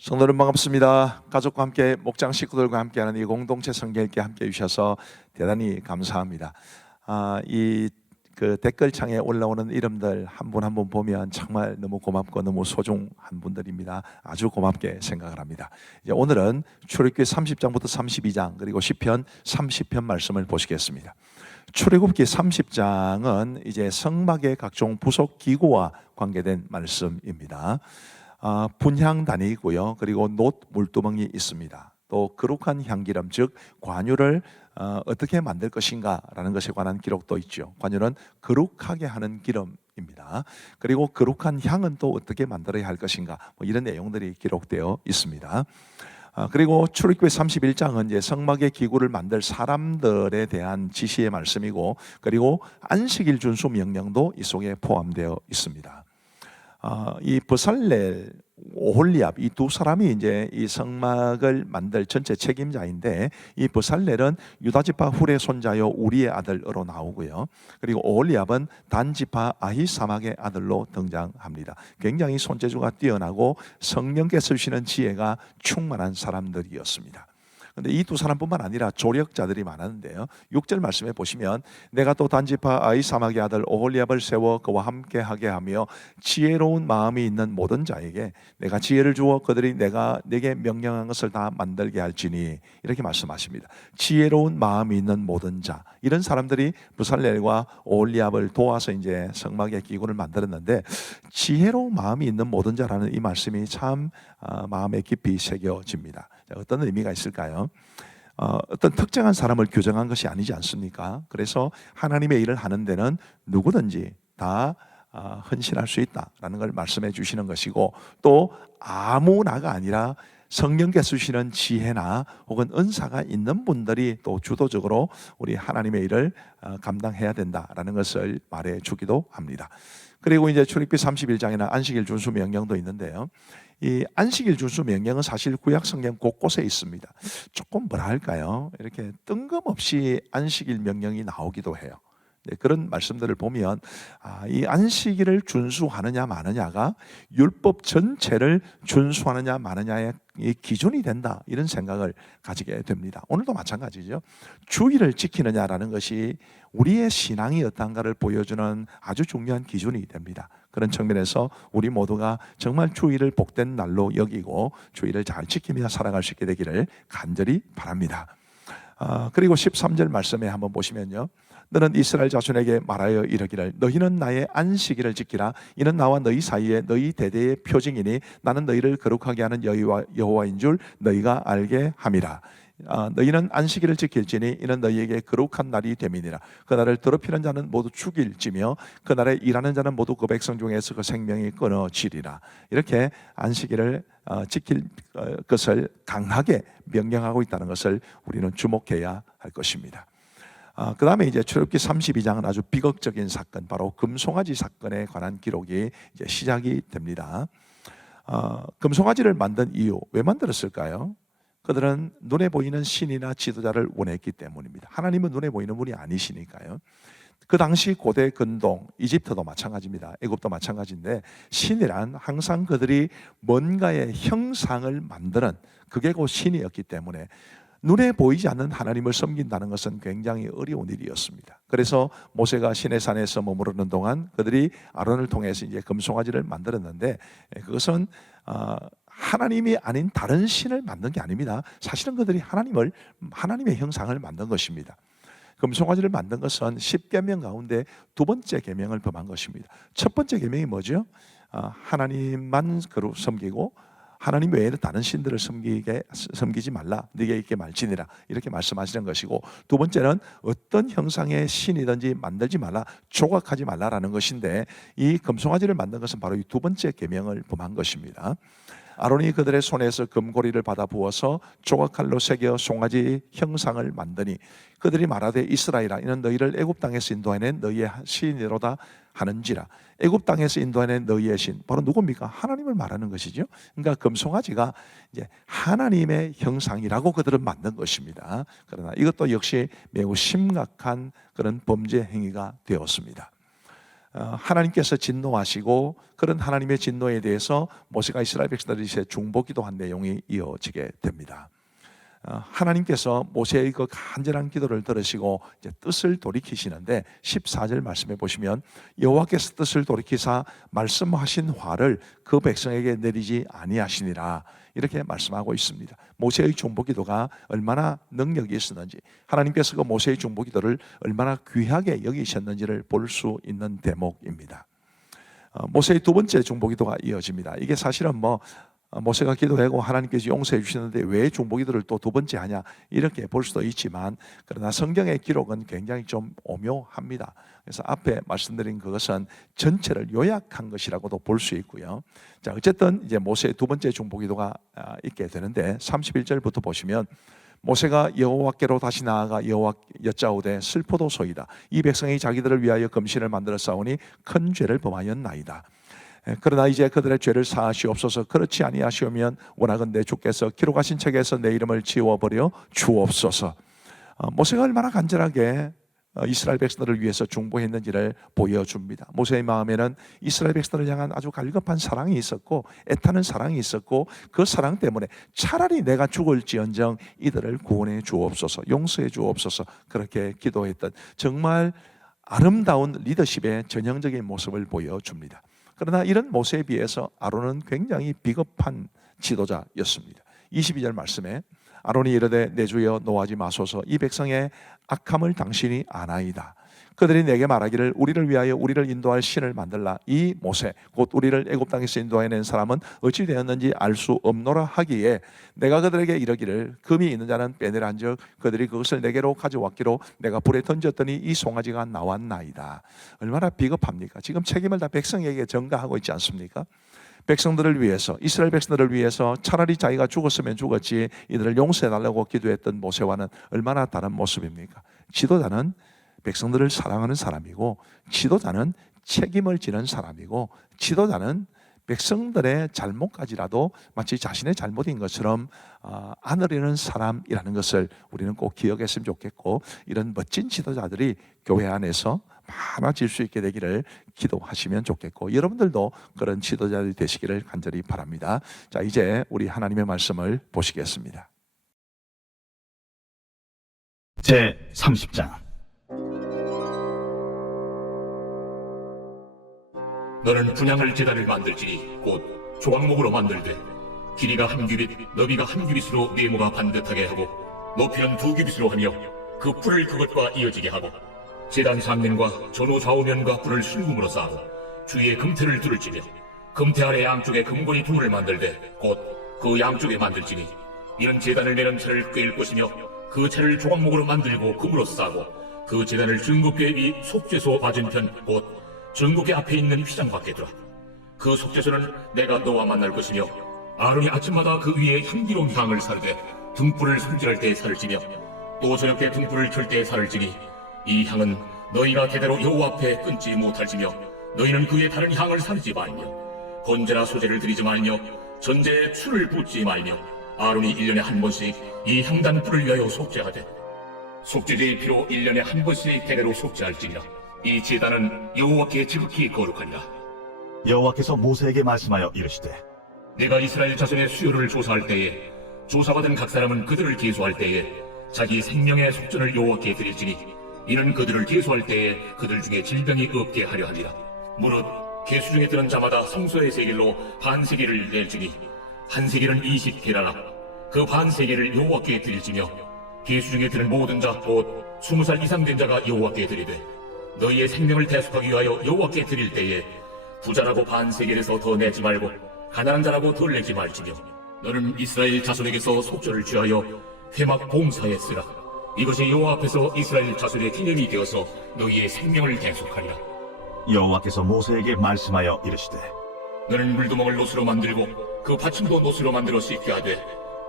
성도는 반갑습니다. 가족과 함께 목장 식구들과 함께하는 이 공동체 성경 읽기 함께 해주셔서 대단히 감사합니다. 이 댓글창에 올라오는 이름들 한 분 한 분 보면 정말 너무 고맙고 너무 소중한 분들입니다. 아주 고맙게 생각을 합니다. 이제 오늘은 출애굽기 30장부터 32장 그리고 시편 30편 말씀을 보시겠습니다. 출애굽기 30장은 이제 성막의 각종 부속 기구와 관계된 말씀입니다. 분향단이고요. 그리고 놋 물두멍이 있습니다. 또 거룩한 향기름, 즉 관유를 어떻게 만들 것인가라는 것에 관한 기록도 있죠. 관유는 거룩하게 하는 기름입니다. 그리고 거룩한 향은 또 어떻게 만들어야 할 것인가, 이런 내용들이 기록되어 있습니다. 그리고 출애굽기 31장은 이제 성막의 기구를 만들 사람들에 대한 지시의 말씀이고, 그리고 안식일 준수 명령도 이 속에 포함되어 있습니다. 이 버살렐, 오홀리압 이 두 사람이 이제 이 성막을 만들 전체 책임자인데, 이 버살렐은 유다지파 훌의 손자요 우리의 아들으로 나오고요. 그리고 오홀리압은 단지파 아히사막의 아들로 등장합니다. 굉장히 손재주가 뛰어나고 성령께서 주시는 지혜가 충만한 사람들이었습니다. 근데 이 두 사람뿐만 아니라 조력자들이 많았는데요. 6절 말씀에 보시면 내가 또 단지파 아히사막의 아들 오홀리압을 세워 그와 함께 하게 하며 지혜로운 마음이 있는 모든 자에게 내가 지혜를 주어 그들이 내가 내게 명령한 것을 다 만들게 할지니, 이렇게 말씀하십니다. 지혜로운 마음이 있는 모든 자, 이런 사람들이 브살렐과 오홀리압을 도와서 이제 성막의 기구를 만들었는데, 지혜로운 마음이 있는 모든 자라는 이 말씀이 참 마음에 깊이 새겨집니다. 어떤 의미가 있을까요? 어떤 특정한 사람을 규정한 것이 아니지 않습니까? 그래서 하나님의 일을 하는 데는 누구든지 다 헌신할 수 있다라는 걸 말씀해 주시는 것이고, 또 아무나가 아니라 성령께서 주시는 지혜나 혹은 은사가 있는 분들이 또 주도적으로 우리 하나님의 일을 감당해야 된다라는 것을 말해 주기도 합니다. 그리고 이제 출애굽기 31장에는 안식일 준수 명령도 있는데요. 이 안식일 준수 명령은 사실 구약 성경 곳곳에 있습니다. 조금 뭐라 할까요? 이렇게 뜬금없이 안식일 명령이 나오기도 해요. 그런 말씀들을 보면 이 안식일을 준수하느냐 마느냐가 율법 전체를 준수하느냐 마느냐의 기준이 된다, 이런 생각을 가지게 됩니다. 오늘도 마찬가지죠. 주일을 지키느냐라는 것이 우리의 신앙이 어떤가를 보여주는 아주 중요한 기준이 됩니다. 그런 측면에서 우리 모두가 정말 주일을 복된 날로 여기고 주일을 잘 지키며 살아갈 수 있게 되기를 간절히 바랍니다. 그리고 13절 말씀에 한번 보시면요, 너는 이스라엘 자손에게 말하여 이르기를 너희는 나의 안식일을 지키라. 이는 나와 너희 사이에 너희 대대의 표징이니 나는 너희를 거룩하게 하는 여호와인 줄 너희가 알게 함이라. 너희는 안식일을 지킬지니 이는 너희에게 거룩한 날이 됨이니라. 그 날을 더럽히는 자는 모두 죽일지며 그 날에 일하는 자는 모두 그 백성 중에서 그 생명이 끊어지리라. 이렇게 안식일을 지킬 것을 강하게 명령하고 있다는 것을 우리는 주목해야 할 것입니다. 그 다음에 이제 출애굽기 32장은 아주 비극적인 사건, 바로 금송아지 사건에 관한 기록이 이제 시작이 됩니다. 금송아지를 만든 이유, 왜 만들었을까요? 그들은 눈에 보이는 신이나 지도자를 원했기 때문입니다. 하나님은 눈에 보이는 분이 아니시니까요. 그 당시 고대 근동, 이집트도 마찬가지입니다. 애굽도 마찬가지인데, 신이란 항상 그들이 뭔가의 형상을 만드는, 그게 곧 신이었기 때문에 눈에 보이지 않는 하나님을 섬긴다는 것은 굉장히 어려운 일이었습니다. 그래서 모세가 시내산에서 머무르는 동안 그들이 아론을 통해서 이제 금송아지를 만들었는데, 그것은 하나님이 아닌 다른 신을 만든 게 아닙니다. 사실은 그들이 하나님의 형상을 만든 것입니다. 금송아지를 만든 것은 10계명 가운데 두 번째 계명을 범한 것입니다. 첫 번째 계명이 뭐죠? 하나님만 섬기고 하나님 외에는 다른 신들을 섬기지 말라. 네게 있게 말지니라. 이렇게 말씀하시는 것이고, 두 번째는 어떤 형상의 신이든지 만들지 말라, 조각하지 말라라는 것인데, 이 금송아지를 만든 것은 바로 이 두 번째 계명을 범한 것입니다. 아론이 그들의 손에서 금고리를 받아 부어서 조각칼로 새겨 송아지 형상을 만드니 그들이 말하되 이스라엘아, 이는 너희를 애굽 땅에서 인도해낸 너희의 신이로다 하는지라. 애굽 땅에서 인도해낸 너희의 신, 바로 누굽니까? 하나님을 말하는 것이죠. 그러니까 금송아지가 이제 하나님의 형상이라고 그들은 만든 것입니다. 그러나 이것도 역시 매우 심각한 그런 범죄 행위가 되었습니다. 하나님께서 진노하시고 그런 하나님의 진노에 대해서 모세가 이스라엘 백성들이 중보기도한 내용이 이어지게 됩니다. 하나님께서 모세의 그 간절한 기도를 들으시고 이제 뜻을 돌이키시는데 14절 말씀해 보시면 여호와께서 뜻을 돌이키사 말씀하신 화를 그 백성에게 내리지 아니하시니라 이렇게 말씀하고 있습니다. 모세의 중보기도가 얼마나 능력이 있었는지, 하나님께서 그 모세의 중보기도를 얼마나 귀하게 여기셨는지를 볼 수 있는 대목입니다. 모세의 두 번째 중보기도가 이어집니다. 이게 사실은 모세가 기도하고 하나님께서 용서해 주시는데 왜 중보기도를 또 두 번째 하냐 이렇게 볼 수도 있지만, 그러나 성경의 기록은 굉장히 좀 오묘합니다. 그래서 앞에 말씀드린 그것은 전체를 요약한 것이라고도 볼 수 있고요. 자, 어쨌든 이제 모세의 두 번째 중보기도가 있게 되는데 31절부터 보시면 모세가 여호와께로 다시 나아가 여호와 여짜오되 슬포도소이다. 이 백성이 자기들을 위하여 금신을 만들어 싸우니 큰 죄를 범하였나이다. 그러나 이제 그들의 죄를 사하시옵소서. 그렇지 아니하시오면 원하건대 주께서 기록하신 책에서 내 이름을 지워버려 주옵소서. 모세가 얼마나 간절하게 이스라엘 백성들을 위해서 중보했는지를 보여줍니다. 모세의 마음에는 이스라엘 백성들을 향한 아주 갈급한 사랑이 있었고 애타는 사랑이 있었고, 그 사랑 때문에 차라리 내가 죽을지언정 이들을 구원해 주옵소서, 용서해 주옵소서 그렇게 기도했던 정말 아름다운 리더십의 전형적인 모습을 보여줍니다. 그러나 이런 모세에 비해서 아론은 굉장히 비겁한 지도자였습니다. 22절 말씀에 아론이 이르되 내 주여 노하지 마소서, 이 백성의 악함을 당신이 아나이다. 그들이 내게 말하기를 우리를 위하여 우리를 인도할 신을 만들라. 이 모세 곧 우리를 애굽 땅에서 인도해낸 사람은 어찌 되었는지 알 수 없노라 하기에 내가 그들에게 이르기를 금이 있는 자는 빼내란즉 그들이 그것을 내게로 가져왔기로 내가 불에 던졌더니 이 송아지가 나왔나이다. 얼마나 비겁합니까? 지금 책임을 다 백성에게 전가하고 있지 않습니까? 백성들을 위해서, 이스라엘 백성들을 위해서 차라리 자기가 죽었으면 죽었지 이들을 용서해달라고 기도했던 모세와는 얼마나 다른 모습입니까? 지도자는 백성들을 사랑하는 사람이고, 지도자는 책임을 지는 사람이고, 지도자는 백성들의 잘못까지라도 마치 자신의 잘못인 것처럼 안으려는 사람이라는 것을 우리는 꼭 기억했으면 좋겠고, 이런 멋진 지도자들이 교회 안에서 많아질 수 있게 되기를 기도하시면 좋겠고, 여러분들도 그런 지도자들이 되시기를 간절히 바랍니다. 자, 이제 우리 하나님의 말씀을 보시겠습니다. 제 30장. 너는 분향할 제단을 만들지니 곧 조각목으로 만들되 길이가 한 규빗 너비가 한 규빗으로 네모가 반듯하게 하고 높이는 2규빗으로 하며 그 풀을 그것과 이어지게 하고 제단 상면과 전후 좌우면과 뿔을 순금으로 쌓고 주위에 금태를 두를지며 금태 아래 양쪽에 금고리 둥을 만들되 곧 그 양쪽에 만들지니 이는 제단을 매는 채를 꿰일 것이며 그 채를 조각목으로 만들고 금으로 싸고 그 제단을 증거궤 위 속죄소 맞은편 곧 증거궤 앞에 있는 휘장 밖에 두라. 그 속죄소는 내가 너와 만날 것이며 아론이 아침마다 그 위에 향기로운 향을 사르되 등불을 손질할 때에 사를지며 또 저녁에 등불을 켤 때에 사를지니 이 향은 너희가 대대로 여호와 앞에 끊지 못할지며 너희는 그의 다른 향을 사르지 말며 번제나 소제를 드리지 말며 전제에 술을 붓지 말며 아론이 1년에 한 번씩 이 향단 불을 위하여 속죄하되 속죄제의 피로 1년에 한 번씩 대대로 속죄할지니라. 이 제단은 여호와께 지극히 거룩하니라. 여호와께서 모세에게 말씀하여 이르시되 내가 이스라엘 자손의 수요를 조사할 때에 조사받은 각 사람은 그들을 계수할 때에 자기 생명의 속전을 여호와께 드릴지니 이는 그들을 계수할 때에 그들 중에 질병이 없게 하려 하니라. 무릇 계수 중에 드는 자마다 성소의 세겔로 반세겔을 낼지니 한 세겔은 20게라라. 그 반세겔을 여호와께 드릴지며 계수 중에 드는 모든 자 곧 20살 이상 된 자가 여호와께 드리되 너희의 생명을 대속하기 위하여 여호와께 드릴 때에 부자라고 반세겔에서 더 내지 말고 가난한 자라고 덜 내지 말지며 너는 이스라엘 자손에게서 속죄를 취하여 회막 봉사에 쓰라. 이것이 여호와 앞에서 이스라엘 자손의 기념이 되어서 너희의 생명을 대속하리라. 여호와께서 모세에게 말씀하여 이르시되 너는 물두멍을 노스로 만들고 그 받침도 노스로 만들어 씻게 하되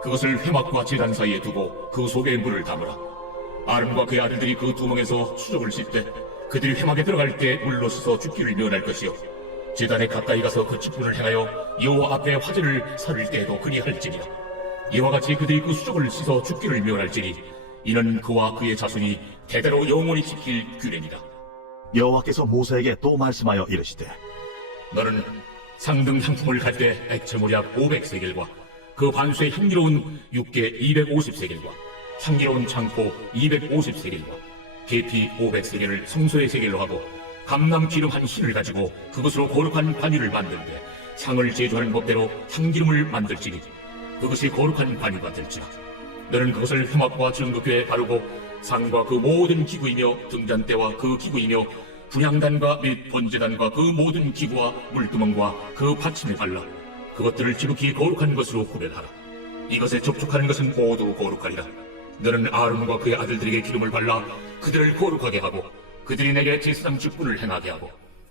그것을 회막과 제단 사이에 두고 그 속에 물을 담으라. 아론과 그의 아들들이 그 두멍에서 수족을 씻되 그들이 회막에 들어갈 때 물로 씻어 죽기를 면할 것이요 제단에 가까이 가서 그 직분을 행하여 여호와 앞에 화제를 사를 때에도 그리 할지니라. 이와 같이 그들이 그 수족을 씻어 죽기를 면할지니 이는 그와 그의 자손이 대대로 영원히 지킬 규례니라. 여호와께서 모세에게 또 말씀하여 이르시되 너는 상등 향품을 갈 때 액체무약 500세겔과 그 반수의 향기로운 육개 250세겔과 향기로운 창포 250세겔과 계피 500세겔을 성소의 세겔로 하고 감람 기름 한 흰을 가지고 그것으로 거룩한 관유를 만들되 향을 제조하는 법대로 향기름을 만들지니 그것이 거룩한 관유가 될지라. 너는 그것을 회막과 증거궤에 바르고 상과 그 모든 기구이며 등잔대와 그 기구이며 분향단과 및 번제단과 그 모든 기구와 물두멍과 그 받침에 발라 그것들을 지극히 거룩한 것으로 구별하라. 이것에 접촉하는 것은 모두 거룩하리라. 너는 아론과 그의 아들들에게 기름을 발라 그들을 거룩하게 하고 그들이 내게 제사장 직분을 행하게 하고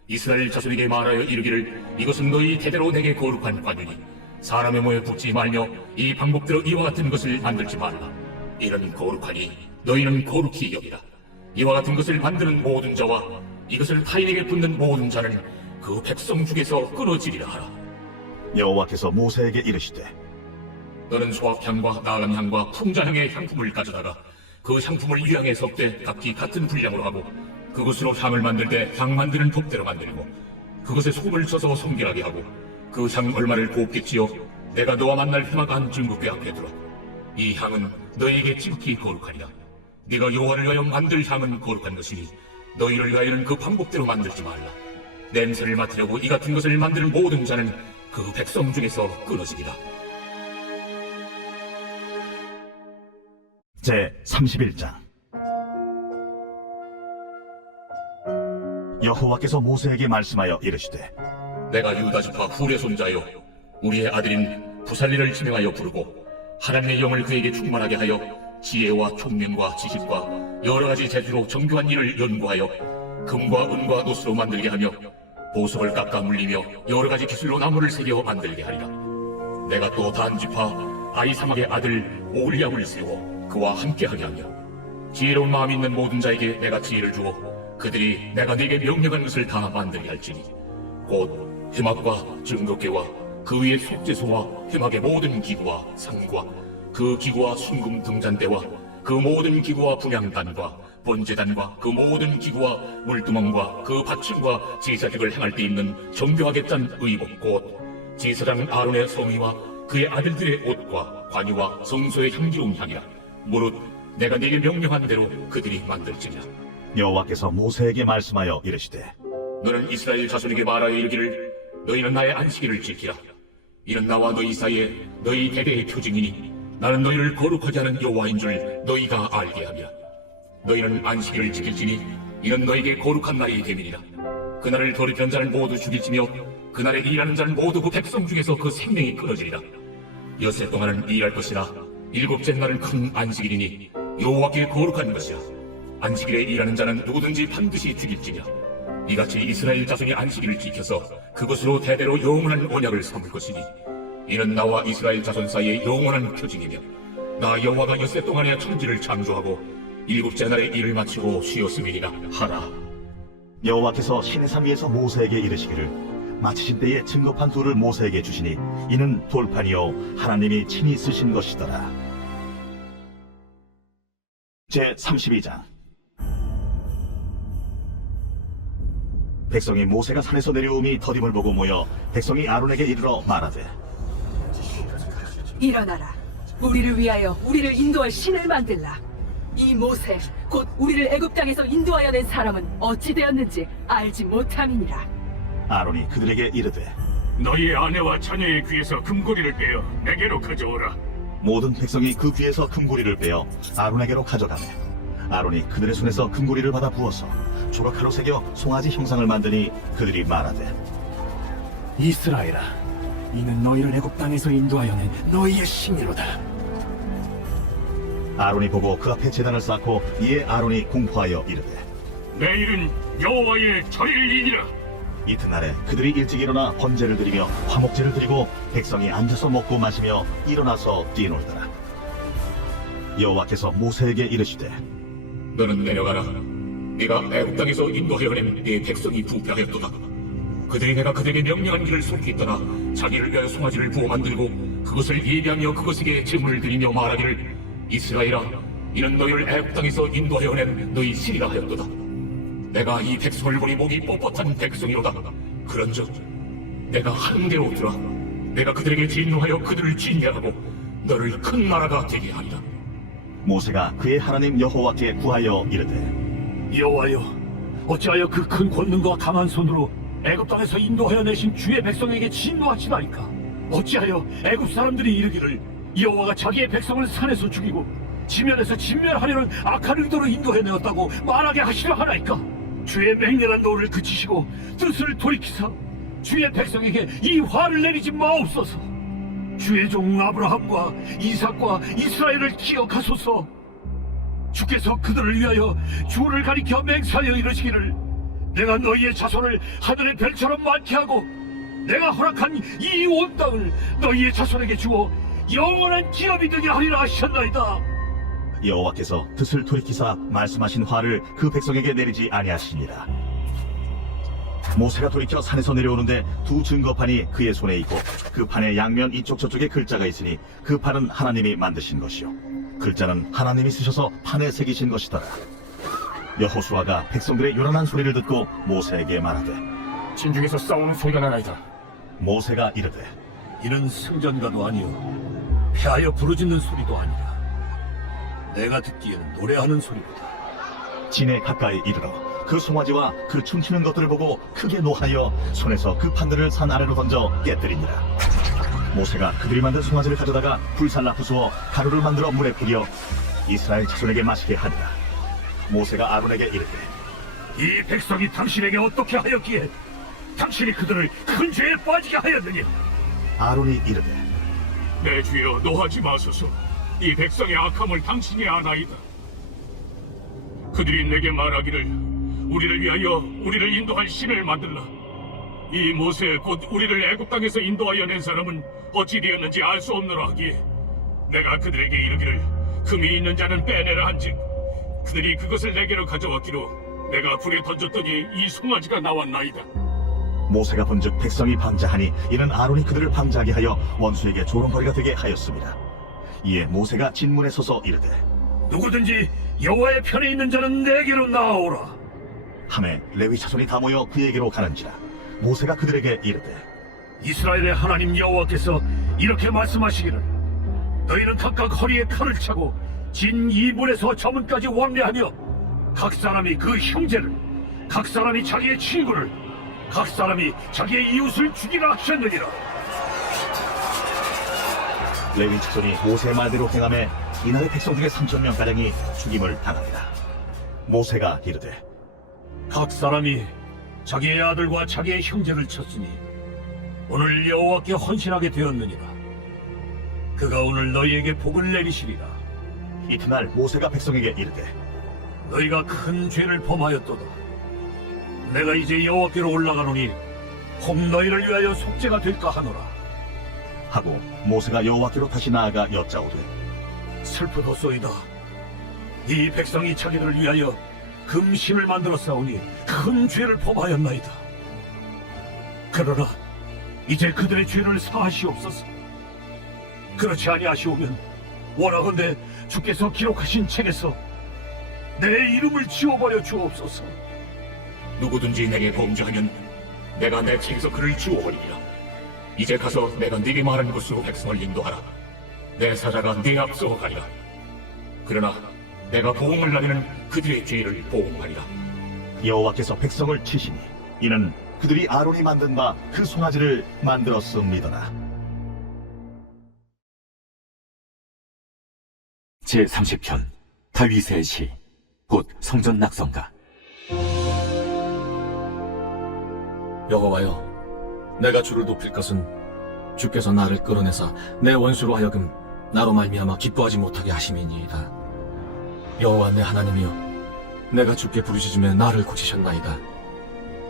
이스라엘 자손에게 말하여 이르기를 이것은 너희 대대로 내게 거룩한 관유니 사람의 모에 붙지 말며 이 방법대로 이와 같은 것을 만들지 말라. 이는 거룩하니 너희는 거룩히 여기라. 이와 같은 것을 만드는 모든 자와 이것을 타인에게 붙는 모든 자는 그 백성 중에서 끊어지리라 하라. 여호와께서 모세에게 이르시되 너는 소악향과 나감향과 풍자향의 향품을 가져다가 그 향품을 유향에 섞되 각기 같은 분량으로 하고 그것으로 향을 만들 때 향 만드는 법대로 만들고 그것에 소금을 써서 성결하게 하고 그 향 얼마를 곱게 찌어 내가 너와 만날 회막 안 증거궤 앞에 두라. 이 향은 너희에게 지극히 거룩하리라. 네가 여호와를 위하여 만들 향은 거룩한 것이니 너희를 위하여는 그 방법대로 만들지 말라. 냄새를 맡으려고 이 같은 것을 만드는 모든 자는 그 백성 중에서 끊어지리라. 제 31장 여호와께서 모세에게 말씀하여 이르시되 내가 유다 지파 훌의 손자여 우리의 아들인 부살리를 지명하여 부르고 하나님의 영을 그에게 충만하게 하여 지혜와 총명과 지식과 여러 가지 재주로 정교한 일을 연구하여 금과 은과 노스로 만들게 하며 보석을 깎아 물리며 여러 가지 기술로 나무를 새겨 만들게 하리라. 내가 또 단 지파 아이사막의 아들 오홀리압을 세워 그와 함께하게 하며 지혜로운 마음 있는 모든 자에게 내가 지혜를 주어 그들이 내가 네게 명령한 것을 다 만들게 할지니 곧 회막과 증거궤와 그 위에 속죄소와 회막의 모든 기구와 상과 그 기구와 순금 등잔대와 그 모든 기구와 분향단과 번제단과 그 모든 기구와 물두멍과 그 받침과 제사직을 행할 때 입는 정교하게 짠 의복 곧 제사장 아론의 성의와 그의 아들들의 옷과 관유와 성소의 향기로운 향이라. 무릇 내가 네게 명령한 대로 그들이 만들지니라. 여호와께서 모세에게 말씀하여 이르시되 너는 이스라엘 자손에게 말하여 이르기를 너희는 나의 안식일을 지키라. 이는 나와 너희 사이에 너희 대대의 표징이니 나는 너희를 거룩하게 하는 여호와인 줄 너희가 알게 함이라. 너희는 안식일을 지킬지니 이는 너희에게 거룩한 날이 됨이니라. 그날을 더럽힌 자는 모두 죽일지며 그날에 일하는 자는 모두 그 백성 중에서 그 생명이 끊어지리라. 엿새 동안은 일할 것이라 일곱째 날은 큰 안식일이니 여호와께 거룩한 것이라. 안식일에 일하는 자는 누구든지 반드시 죽일지니라. 이같이 이스라엘 자손이 안식일을 지켜서 그것으로 대대로 영원한 언약을 삼을 것이니 이는 나와 이스라엘 자손 사이의 영원한 표징이며 나 여호와가 엿새 동안에 천지를 창조하고 일곱째 날에 일을 마치고 쉬었음이니라 하라. 여호와께서 시내산 위에서 모세에게 이르시기를 마치신 때에 증거판 돌을 모세에게 주시니 이는 돌판이요 하나님이 친히 쓰신 것이더라. 제 32장 백성이 모세가 산에서 내려오니 더딤을 보고 모여 백성이 아론에게 이르러 말하되 일어나라. 우리를 위하여 우리를 인도할 신을 만들라. 이 모세 곧 우리를 애굽 땅에서 인도하여 낸 사람은 어찌 되었는지 알지 못함이니라. 아론이 그들에게 이르되 너희의 아내와 자녀의 귀에서 금고리를 빼어 내게로 가져오라. 모든 백성이 그 귀에서 금고리를 빼어 아론에게로 가져가매 아론이 그들의 손에서 금고리를 받아 부어서 조각칼로 새겨 송아지 형상을 만드니 그들이 말하되 이스라엘아, 이는 너희를 애굽 땅에서 인도하여낸 너희의 신이로다. 아론이 보고 그 앞에 제단을 쌓고 이에 아론이 공포하여 이르되 내일은 여호와의 절일이니라. 이튿날에 그들이 일찍 일어나 번제를 드리며 화목제를 드리고 백성이 앉아서 먹고 마시며 일어나서 뛰놀더라. 여호와께서 모세에게 이르시되 너는 내려가라. 네가 애굽 땅에서 인도하여 낸 네 백성이 부패하였도다. 그들이 내가 그들에게 명령한 길을 속히 떠나 자기를 위하여 송아지를 부어 만들고 그것을 예비하며 그것에게 제물을 드리며 말하기를 이스라엘아, 이는 너희를 애굽 땅에서 인도하여 낸 너희 신이라 하였도다. 내가 이 백성을 보니 목이 뻣뻣한 백성이로다. 그런즉 내가 하는 대로 들어 내가 그들에게 진노하여 그들을 진멸하고 너를 큰 나라가 되게 하리라. 모세가 그의 하나님 여호와께 구하여 이르되 여호와여, 어찌하여 그 큰 권능과 강한 손으로 애굽 땅에서 인도하여 내신 주의 백성에게 진노하시나이까? 어찌하여 애굽 사람들이 이르기를 여호와가 자기의 백성을 산에서 죽이고 지면에서 진멸하려는 악한 의도로 인도해내었다고 말하게 하시려 하나이까? 주의 맹렬한 노를 그치시고 뜻을 돌이키사 주의 백성에게 이 화를 내리지 마옵소서. 주의 종 아브라함과 이삭과 이스라엘을 기억하소서. 주께서 그들을 위하여 주를 가리켜 맹세하여 이르시기를 내가 너희의 자손을 하늘의 별처럼 많게 하고 내가 허락한 이 온 땅을 너희의 자손에게 주어 영원한 기업이 되게 하리라 하셨나이다. 여호와께서 뜻을 돌이키사 말씀하신 화를 그 백성에게 내리지 아니하시니라. 모세가 돌이켜 산에서 내려오는데 두 증거판이 그의 손에 있고 그 판의 양면 이쪽 저쪽에 글자가 있으니 그 판은 하나님이 만드신 것이요 글자는 하나님이 쓰셔서 판에 새기신 것이더라. 여호수아가 백성들의 요란한 소리를 듣고 모세에게 말하되 진중에서 싸우는 소리가 나나이다. 모세가 이르되 이는 승전가도 아니요 패하여 부르짖는 소리도 아니라 내가 듣기에는 노래하는 소리로다. 진에 가까이 이르러 그 송아지와 그 춤추는 것들을 보고 크게 노하여 손에서 그 판들을 산 아래로 던져 깨뜨리니라. 모세가 그들이 만든 송아지를 가져다가 불살라 부수어 가루를 만들어 물에 뿌려 이스라엘 자손에게 마시게 하니라. 모세가 아론에게 이르되 이 백성이 당신에게 어떻게 하였기에 당신이 그들을 큰 죄에 빠지게 하였느냐? 아론이 이르되 내 주여 노하지 마소서. 이 백성의 악함을 당신이 아나이다. 그들이 내게 말하기를 우리를 위하여 우리를 인도할 신을 만들라. 이 모세 곧 우리를 애굽 땅에서 인도하여 낸 사람은 어찌 되었는지 알 수 없노라 하기에 내가 그들에게 이르기를 금이 있는 자는 빼내라 한즉 그들이 그것을 내게로 가져왔기로 내가 불에 던졌더니 이 송아지가 나왔나이다. 모세가 본즉 백성이 방자하니 이는 아론이 그들을 방자하게 하여 원수에게 조롱거리가 되게 하였습니다. 이에 모세가 진문에 서서 이르되 누구든지 여호와의 편에 있는 자는 내게로 나아오라. 하매 레위 자손이 다 모여 그에게로 가는지라. 모세가 그들에게 이르되 이스라엘의 하나님 여호와께서 이렇게 말씀하시기를 너희는 각각 허리에 칼을 차고 진 2분에서 저문까지 왕래하며 각 사람이 그 형제를 각 사람이 자기의 친구를 각 사람이 자기의 이웃을 죽이라 하셨느니라. 레위 자손이 모세의 말대로 행하매 이날의 백성 중에 3,000명가량이 죽임을 당하니라. 모세가 이르되 각 사람이 자기의 아들과 자기의 형제를 쳤으니 오늘 여호와께 헌신하게 되었느니라. 그가 오늘 너희에게 복을 내리시리라. 이튿날 모세가 백성에게 이르되 너희가 큰 죄를 범하였도다. 내가 이제 여호와께로 올라가노니 혹 너희를 위하여 속죄가 될까 하노라. 하고 모세가 여호와께로 다시 나아가 여짜오되 슬프도소이다. 이 백성이 자기들을 위하여 금신을 만들어 싸우니 큰 죄를 범하였나이다. 그러나 이제 그들의 죄를 사하시옵소서. 그렇지 아니하시오면 원하건대 주께서 기록하신 책에서 내 이름을 지워버려 주옵소서. 누구든지 내게 범죄하면 내가 내 책에서 그를 지워버리리라. 이제 가서 내가 네게 말한 곳으로 백성을 인도하라. 내 사자가 네 앞서 가리라. 그러나 내가 보응을 나리는 그들의 죄를 보응하리라. 여호와께서 백성을 치시니 이는 그들이 아론이 만든 바 그 송아지를 만들었음이더라. 제30편 다윗의 시 곧 성전 낙성가. 여호와여, 내가 주를 높일 것은 주께서 나를 끌어내사 내 원수로 하여금 나로 말미암아 기뻐하지 못하게 하심이니이다. 여호와 내 하나님이여, 내가 주께 부르짖음에 나를 고치셨나이다.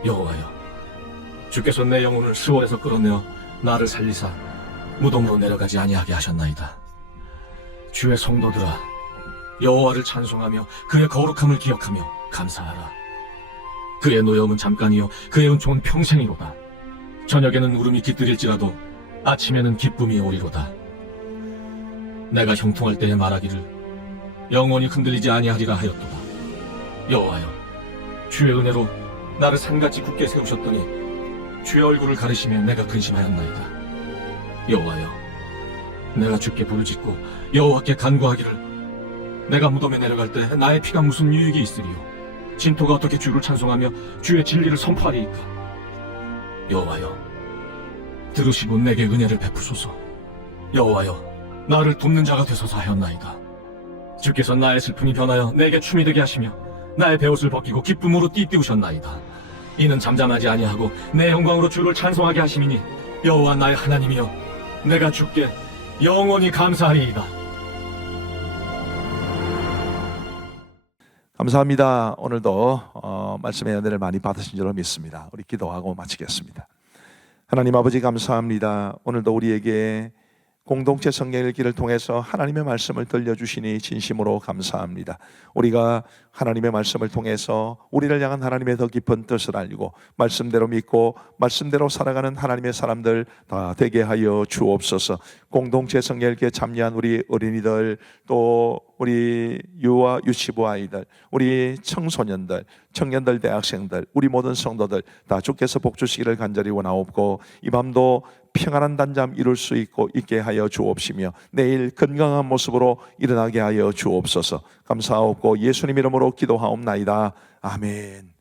여호와여, 주께서 내 영혼을 수월에서 끌어내어 나를 살리사 무덤으로 내려가지 아니하게 하셨나이다. 주의 성도들아, 여호와를 찬송하며 그의 거룩함을 기억하며 감사하라. 그의 노여움은 잠깐이요 그의 은총은 평생이로다. 저녁에는 울음이 깃들일지라도 아침에는 기쁨이 오리로다. 내가 형통할 때에 말하기를 영원히 흔들리지 아니하리라 하였도다. 여호와여, 주의 은혜로 나를 산같이 굳게 세우셨더니 주의 얼굴을 가리시며 내가 근심하였나이다. 여호와여, 내가 주께 부르짖고 여호와께 간구하기를 내가 무덤에 내려갈 때 나의 피가 무슨 유익이 있으리요? 진토가 어떻게 주를 찬송하며 주의 진리를 선포하리이까? 여호와여, 들으시고 내게 은혜를 베푸소서. 여호와여, 나를 돕는 자가 되소서 하였나이다. 주께서 나의 슬픔이 변하여 내게 춤이 되게 하시며 나의 베옷을 벗기고 기쁨으로 띠띠우셨나이다. 이는 잠잠하지 아니하고 내 영광으로 주를 찬송하게 하심이니 여호와 나의 하나님이여, 내가 주께 영원히 감사하리이다. 감사합니다. 오늘도 말씀의 은혜를 많이 받으신 줄로 믿습니다. 우리 기도하고 마치겠습니다. 하나님 아버지 감사합니다. 오늘도 우리에게 공동체 성경 읽기를 통해서 하나님의 말씀을 들려주시니 진심으로 감사합니다. 우리가 하나님의 말씀을 통해서 우리를 향한 하나님의 더 깊은 뜻을 알고 말씀대로 믿고 말씀대로 살아가는 하나님의 사람들 다 되게 하여 주옵소서. 공동체 성경 읽기에 참여한 우리 어린이들, 또 우리 유아 유치부 아이들, 우리 청소년들, 청년들, 대학생들, 우리 모든 성도들 다 주께서 복 주시기를 간절히 원하옵고, 이 밤도 평안한 단잠 이룰 수 있게 하여 주옵시며 내일 건강한 모습으로 일어나게 하여 주옵소서. 감사하옵고 예수님 이름으로 기도하옵나이다. 아멘.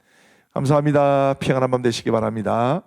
감사합니다. 평안한 밤 되시기 바랍니다.